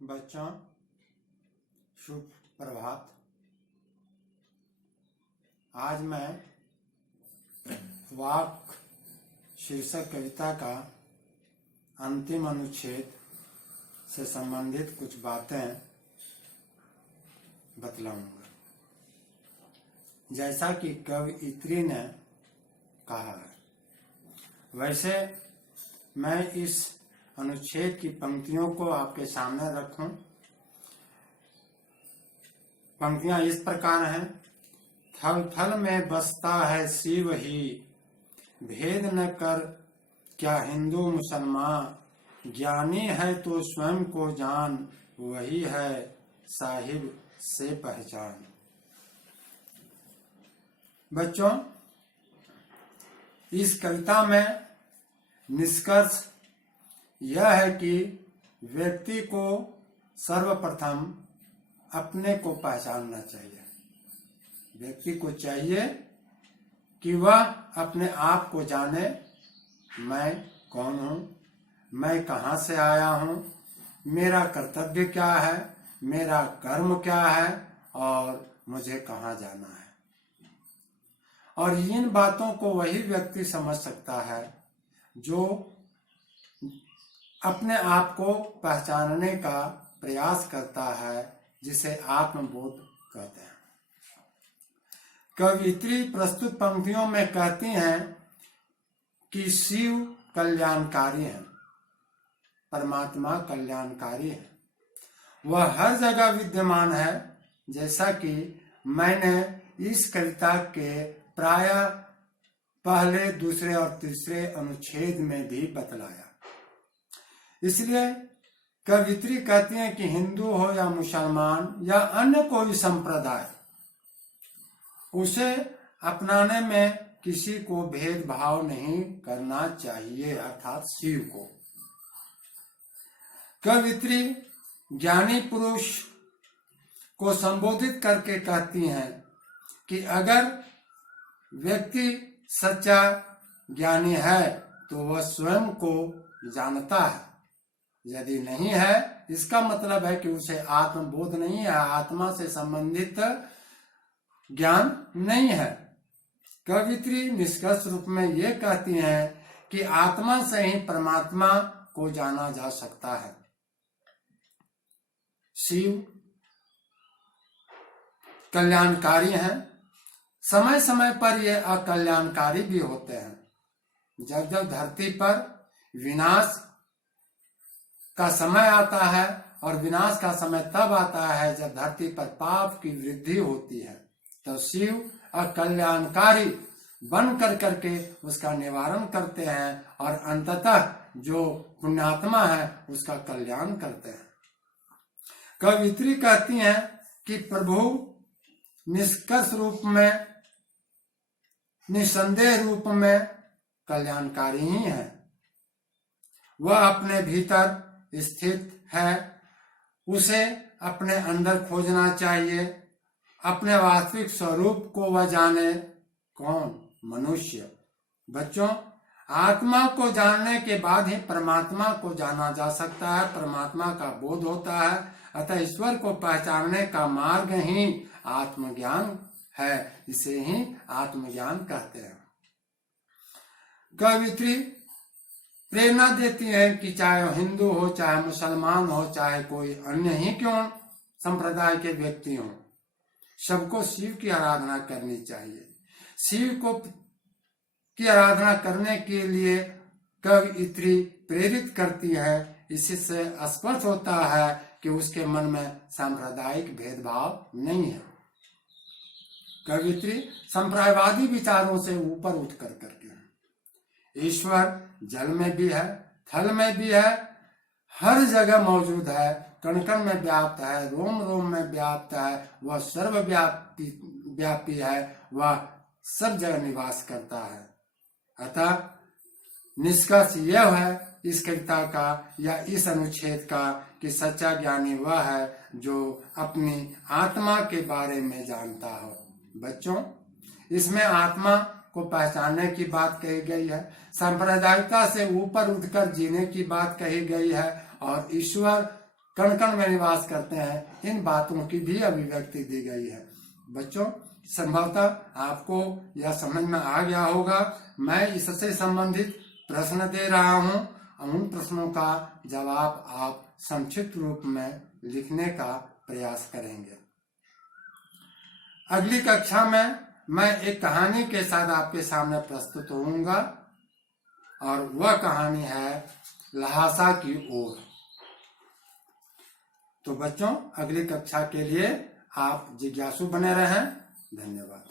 बच्चों, शुभ प्रभात। आज मैं वाक शीर्षक कविता का अंतिम अनुच्छेद से संबंधित कुछ बातें बतलाऊंगा। जैसा कि कवयित्री ने कहा है, वैसे मैं इस अनुच्छेद की पंक्तियों को आपके सामने रखूं। पंक्तियां इस प्रकार हैं। थल थल में बसता है शिव ही, भेद न कर क्या हिंदू मुसलमान, ज्ञानी है तो स्वयं को जान, वही है साहिब से पहचान। बच्चों, इस कविता में निष्कर्ष यह है कि व्यक्ति को सर्वप्रथम अपने को पहचानना चाहिए। व्यक्ति को चाहिए कि वह अपने आप को जाने। मैं कौन हूँ, मैं कहाँ से आया हूँ, मेरा कर्तव्य क्या है, मेरा कर्म क्या है और मुझे कहाँ जाना है। और इन बातों को वही व्यक्ति समझ सकता है जो अपने आप को पहचानने का प्रयास करता है, जिसे आत्मबोध कहते हैं। कवयित्री प्रस्तुत पंक्तियों में कहती हैं कि शिव कल्याणकारी है, परमात्मा कल्याणकारी है, वह हर जगह विद्यमान है, जैसा कि मैंने इस कविता के प्रायः पहले, दूसरे और तीसरे अनुच्छेद में भी बतलाया। इसलिए कवयित्री कहती हैं कि हिंदू हो या मुसलमान या अन्य कोई संप्रदाय, उसे अपनाने में किसी को भेदभाव नहीं करना चाहिए, अर्थात शिव को। कवयित्री ज्ञानी पुरुष को संबोधित करके कहती हैं कि अगर व्यक्ति सच्चा ज्ञानी है तो वह स्वयं को जानता है, यदि नहीं है इसका मतलब है कि उसे आत्मबोध नहीं है, आत्मा से संबंधित ज्ञान नहीं है। कवयित्री निष्कर्ष रूप में ये कहती हैं कि आत्मा से ही परमात्मा को जाना जा सकता है। शिव कल्याणकारी हैं, समय समय पर ये अकल्याणकारी भी होते हैं। जब जब धरती पर विनाश का समय आता है, और विनाश का समय तब आता है जब धरती पर पाप की वृद्धि होती है, तो शिव अकल्याणकारी बन कर करके उसका निवारण करते हैं और अंततः जो पुण्यात्मा है उसका कल्याण करते हैं। कवयित्री कहती हैं कि प्रभु निष्कर्ष रूप में, निसंदेह रूप में कल्याणकारी ही है। वह अपने भीतर स्थित है, उसे अपने अंदर खोजना चाहिए, अपने वास्तविक स्वरूप को वह जाने। कौन? मनुष्य। बच्चों, आत्मा को जानने के बाद ही परमात्मा को जाना जा सकता है, परमात्मा का बोध होता है। अतः ईश्वर को पहचानने का मार्ग ही आत्मज्ञान है, इसे ही आत्मज्ञान कहते हैं। कवयित्री प्रेरणा देती है कि चाहे हिंदू हो, चाहे मुसलमान हो, चाहे कोई अन्य ही क्यों संप्रदाय के व्यक्ति हो, सबको शिव की आराधना करनी चाहिए। शिव को की आराधना करने के लिए कवयित्री प्रेरित करती है। इसी से स्पष्ट होता है कि उसके मन में सांप्रदायिक भेदभाव नहीं है। कवयित्री संप्रदायवादी विचारों से ऊपर उठ कर करके, ईश्वर जल में भी है, थल में भी है, हर जगह मौजूद है, कण कण में व्याप्त है, रोम रोम में व्याप्त है, वह सर्वव्यापी है, वह सब जगह निवास करता है। अतः निष्कर्ष यह है इस कविता का या इस अनुच्छेद का कि सच्चा ज्ञानी वह है जो अपनी आत्मा के बारे में जानता हो। बच्चों, इसमें आत्मा को पहचानने की बात कही गई है, सांप्रदायिकता से ऊपर उठकर जीने की बात कही गई है, और ईश्वर कण कण में निवास करते हैं, इन बातों की भी अभिव्यक्ति दी गई है। बच्चों, संभवतः आपको यह समझ में आ गया होगा। मैं इससे संबंधित प्रश्न दे रहा हूं, उन प्रश्नों का जवाब आप संक्षिप्त रूप में लिखने का प्रयास करेंगे। अगली कक्षा में मैं एक कहानी के साथ आपके सामने प्रस्तुत होऊंगा और वह कहानी है ल्हासा की ओर। तो बच्चों, अगली कक्षा के लिए आप जिज्ञासु बने रहें। धन्यवाद।